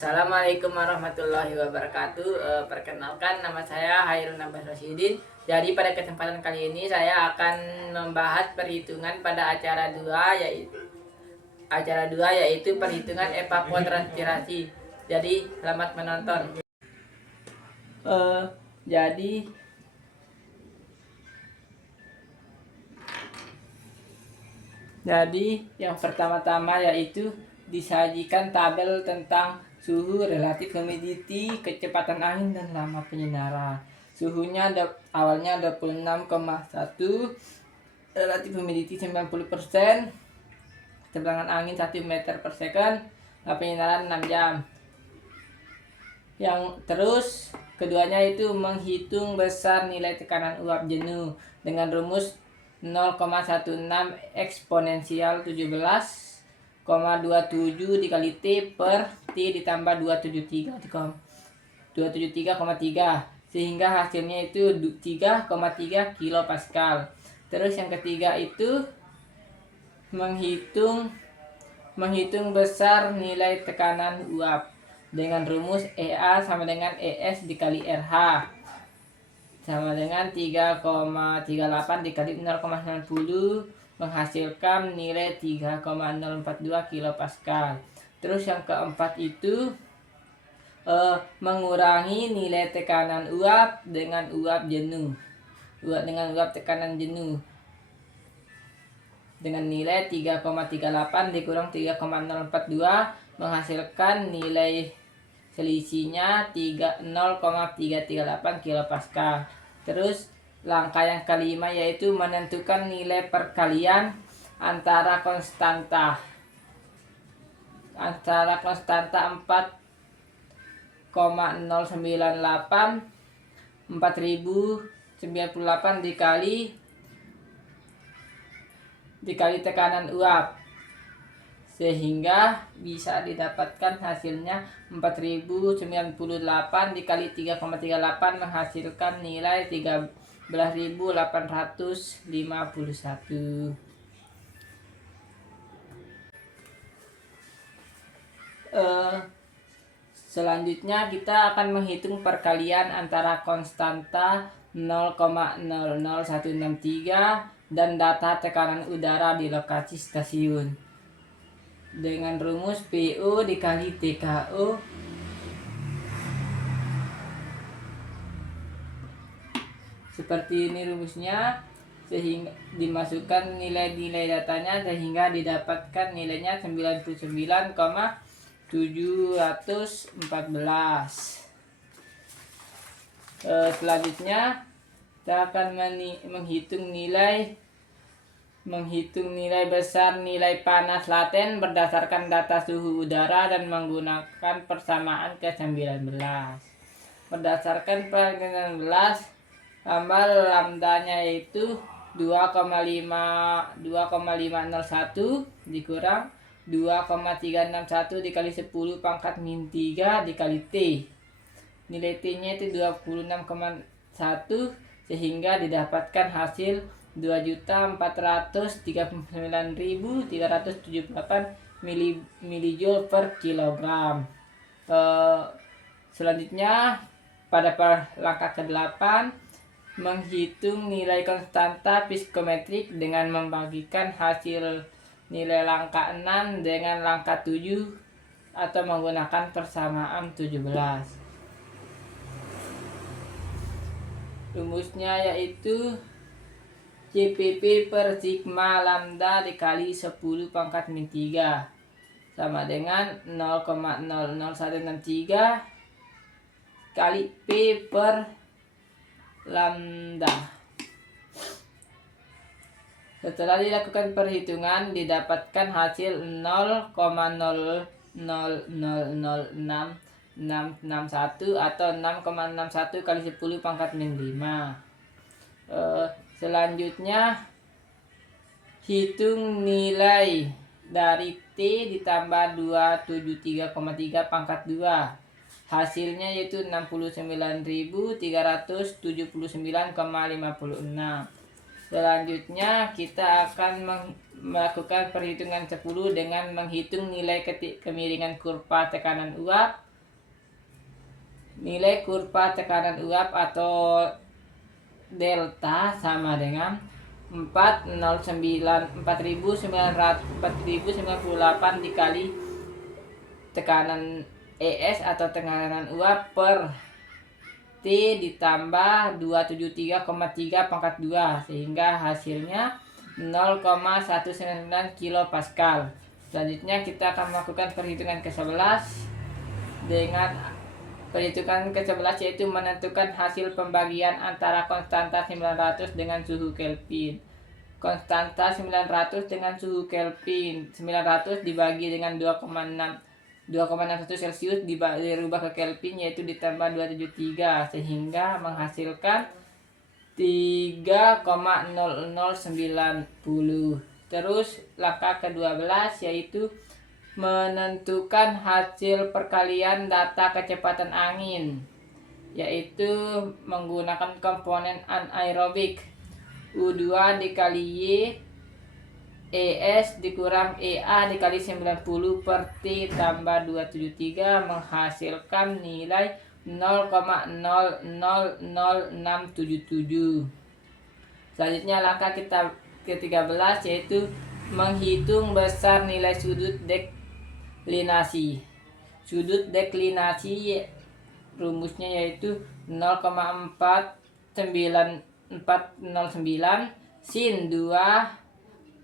Assalamualaikum warahmatullahi wabarakatuh. Perkenalkan, nama saya Hairul Nabas Rasyidin. Jadi pada kesempatan kali ini saya akan membahas perhitungan pada acara 2 yaitu perhitungan evapotranspirasi. Jadi selamat menonton. Eh, jadi yang pertama-tama yaitu disajikan tabel tentang suhu, relatif humidity, kecepatan angin, dan lama penyinaran. Suhunya awalnya 26,1, relatif humidity 90%, kecepatan angin 1 meter per second, lama penyinaran 6 jam. Yang terus keduanya itu menghitung besar nilai tekanan uap jenuh dengan rumus 0,16 eksponensial 17,27 dikali T per T ditambah 273,3 sehingga hasilnya itu 3,3 kilopascal. Terus yang ketiga itu menghitung besar nilai tekanan uap dengan rumus EA sama dengan ES dikali RH sama dengan 3,38 dikali 0,90 menghasilkan nilai 3,042 kilopascal. Terus yang keempat itu mengurangi nilai tekanan uap dengan uap jenuh. Dengan uap tekanan jenuh dengan nilai 3,38 dikurang 3,042 menghasilkan nilai selisihnya 0,338 kilopascal. Terus langkah yang kelima yaitu menentukan nilai perkalian antara konstanta 4,098 4098 dikali tekanan uap sehingga bisa didapatkan hasilnya 4098 dikali 3,38 menghasilkan nilai 13.851. Selanjutnya kita akan menghitung perkalian antara konstanta 0,00163 dan data tekanan udara di lokasi stasiun dengan rumus PO dikali TKO seperti ini rumusnya, sehingga dimasukkan nilai-nilai datanya sehingga didapatkan nilainya 99,714. Selanjutnya kita akan menghitung nilai besar nilai panas laten berdasarkan data suhu udara dan menggunakan persamaan ke-19. Berdasarkan ke-19, tambah lambdanya itu 2,501 dikurang 2,361 dikali 10 pangkat min 3 dikali T. Nilai T-nya itu 26,1 sehingga didapatkan hasil 2.439.378 milijoule per kilogram. Selanjutnya pada langkah ke-8 menghitung nilai konstanta psikometrik dengan membagikan hasil nilai langkah 6 dengan langkah 7 atau menggunakan persamaan 17. Rumusnya yaitu CPP per sigma lambda dikali 10 pangkat min 3 sama dengan 0,00163 kali P per lambda. Setelah dilakukan perhitungan didapatkan hasil 0,0006661 atau 6,61 kali 10 pangkat min 5. Selanjutnya hitung nilai dari T ditambah 273,3 pangkat 2. Hasilnya yaitu 69.379,56. Selanjutnya kita akan melakukan perhitungan 10 dengan menghitung nilai kemiringan kurva tekanan uap Nilai kurva tekanan uap atau delta sama dengan 4998 dikali tekanan ES atau tekanan uap per T ditambah 273,3 pangkat 2 sehingga hasilnya 0,199 kilopascal. Selanjutnya kita akan melakukan perhitungan ke-11 dengan perhitungan ke-11 yaitu menentukan hasil pembagian antara konstanta 900 dengan suhu Kelvin. Konstanta 900 dengan suhu Kelvin 900 dibagi dengan 2,61 Celcius dirubah ke Kelvin yaitu ditambah 273 sehingga menghasilkan 3,0090. Terus langkah ke-12 yaitu menentukan hasil perkalian data kecepatan angin yaitu menggunakan komponen anaerobik U2 dikali Y ES dikurang EA dikali 90 per T tambah 273 menghasilkan nilai 0,000677. Selanjutnya langkah kita ke-13 yaitu menghitung besar nilai sudut deklinasi. Sudut deklinasi rumusnya yaitu 0,49409 sin 2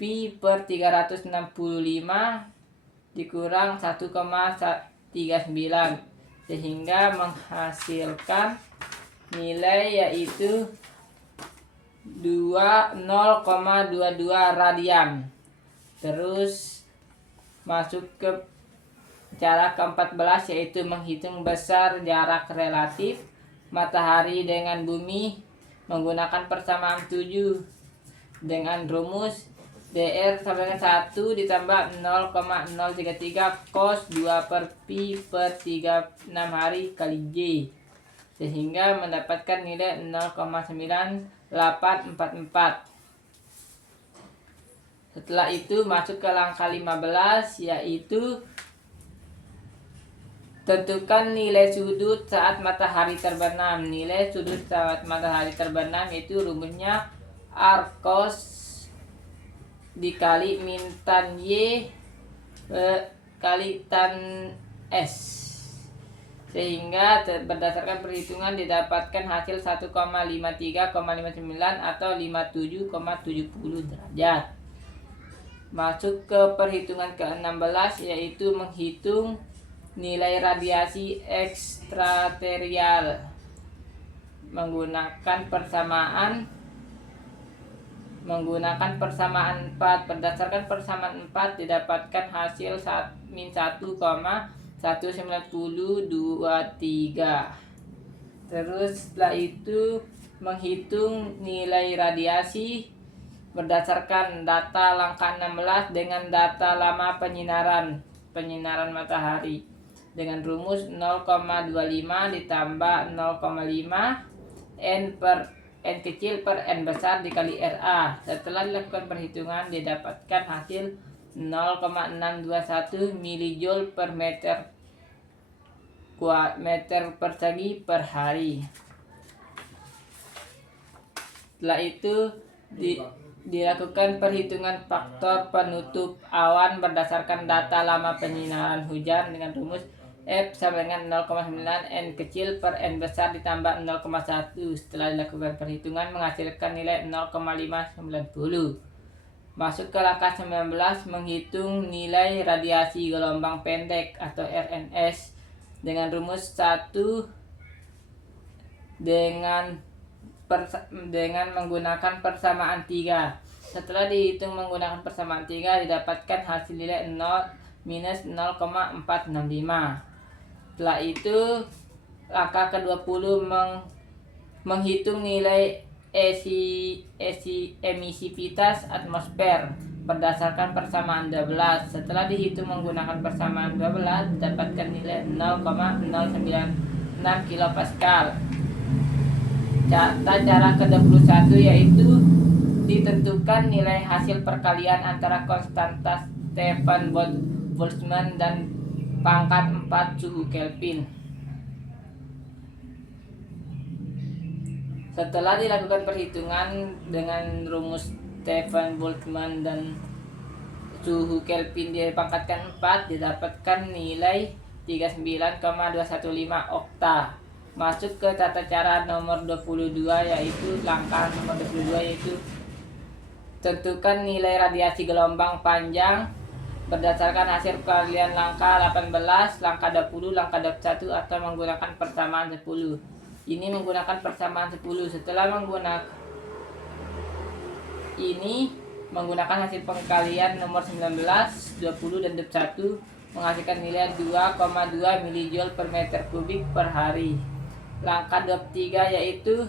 pi per 365 dikurang 1,39 sehingga menghasilkan nilai yaitu 0,22 radian. Terus masuk ke cara ke-14 yaitu menghitung besar jarak relatif matahari dengan bumi menggunakan persamaan 7 dengan rumus DR sama dengan 1 ditambah 0,033 cos 2 per pi per 36 hari kali J sehingga mendapatkan nilai 0,9844. Setelah itu masuk ke langkah 15 yaitu tentukan nilai sudut saat matahari terbenam. Nilai sudut saat matahari terbenam yaitu rumusnya R cos dikali min tan Y kali tan S sehingga berdasarkan perhitungan didapatkan hasil 1,53,59 atau 57,70 derajat. Masuk ke perhitungan ke-16 yaitu menghitung nilai radiasi ekstraterestrial menggunakan persamaan 4. Berdasarkan persamaan 4 didapatkan hasil min 1,19023. Terus setelah itu menghitung nilai radiasi berdasarkan data langkah 16 dengan data lama penyinaran matahari dengan rumus 0,25 ditambah 0,5 N kecil per N besar dikali RA. Setelah dilakukan perhitungan didapatkan hasil 0,621 milijoule per meter persegi per hari. Setelah itu dilakukan perhitungan faktor penutup awan berdasarkan data lama penyinaran hujan dengan rumus F sama dengan 0,9 N kecil per N besar ditambah 0,1. Setelah dilakukan perhitungan menghasilkan nilai 0,590. Masuk ke langkah 19 menghitung nilai radiasi gelombang pendek atau RNS dengan rumus 1 dengan menggunakan persamaan 3. Setelah dihitung menggunakan persamaan 3 didapatkan hasil nilai 0 minus 0,465. Setelah itu langkah ke-20 menghitung nilai emisivitas atmosfer berdasarkan persamaan 12. Setelah dihitung menggunakan persamaan 12 didapatkan nilai 0,096 kilopascal. Cara ke-21 yaitu ditentukan nilai hasil perkalian antara konstanta Stefan Boltzmann dan pangkat 4 suhu Kelvin. Setelah dilakukan perhitungan dengan rumus Stefan Boltzmann dan suhu Kelvin dipangkatkan 4, didapatkan nilai 39,215 okta. Masuk ke tata cara nomor 22 yaitu langkah nomor 22 yaitu tentukan nilai radiasi gelombang panjang berdasarkan hasil perkalian langkah 18, langkah 20, langkah 21 atau menggunakan persamaan 10. Ini menggunakan persamaan 10. Setelah menggunakan hasil perkalian nomor 19, 20 dan 21 menghasilkan nilai 2,2 mJ per meter kubik per hari. Langkah 23 yaitu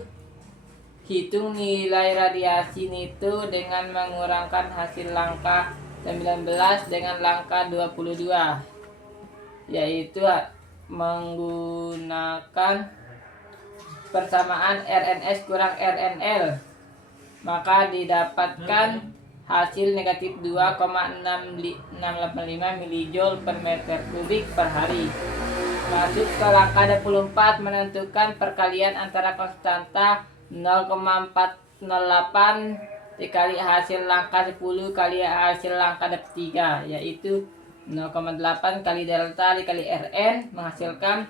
hitung nilai radiasi itu dengan mengurangkan hasil langkah 19 dengan langkah 22, yaitu menggunakan persamaan RNS kurang RNL, maka didapatkan hasil negatif 2,685 mJ per meter kubik per hari. Masuk ke langkah 24, menentukan perkalian antara konstanta 0,408 dikali hasil langkah 10 kali hasil langkah 3, yaitu 0,8 kali delta dikali Rn menghasilkan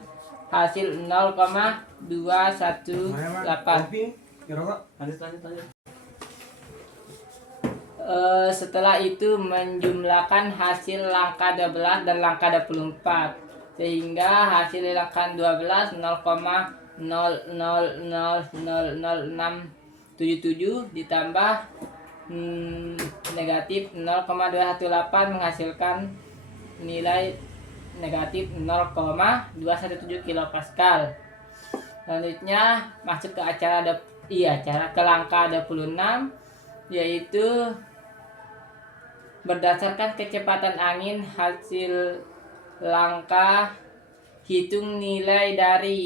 hasil 0,218. Setelah itu menjumlahkan hasil langkah 12 dan langkah 24 sehingga hasil langkah 12 0,00000677 ditambah negatif 0,218 menghasilkan nilai negatif 0,217 kilopascal. Selanjutnya masuk ke acara ke langkah 26 yaitu berdasarkan kecepatan angin hasil langkah hitung nilai dari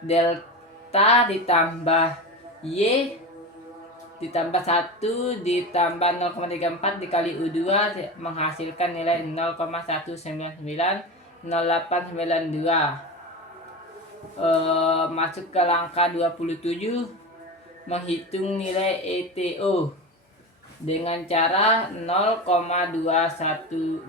delta ditambah Y ditambah 1 ditambah 0,34 dikali U2 menghasilkan nilai 0,1990892. Masuk ke langkah 27, menghitung nilai ETO dengan cara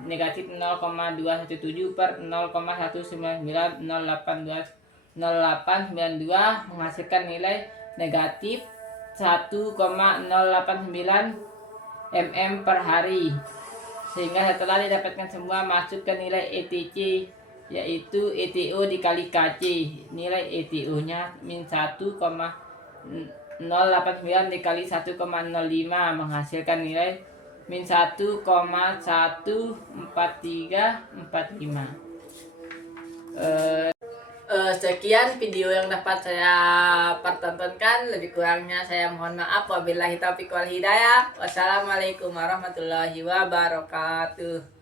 negatif 0,217 per 0,1990892 menghasilkan nilai negatif 1,089 mm per hari. Sehingga setelah didapatkan semua, masuk ke nilai ETC yaitu ETO dikali KC. Nilai ETO nya min 1,089 dikali 1,05 menghasilkan nilai min 1,14345. Sekian video yang dapat saya pertontonkan. Lebih kurangnya saya mohon maaf. Wabillahi taufiq wal hidayah. Wassalamualaikum warahmatullahi wabarakatuh.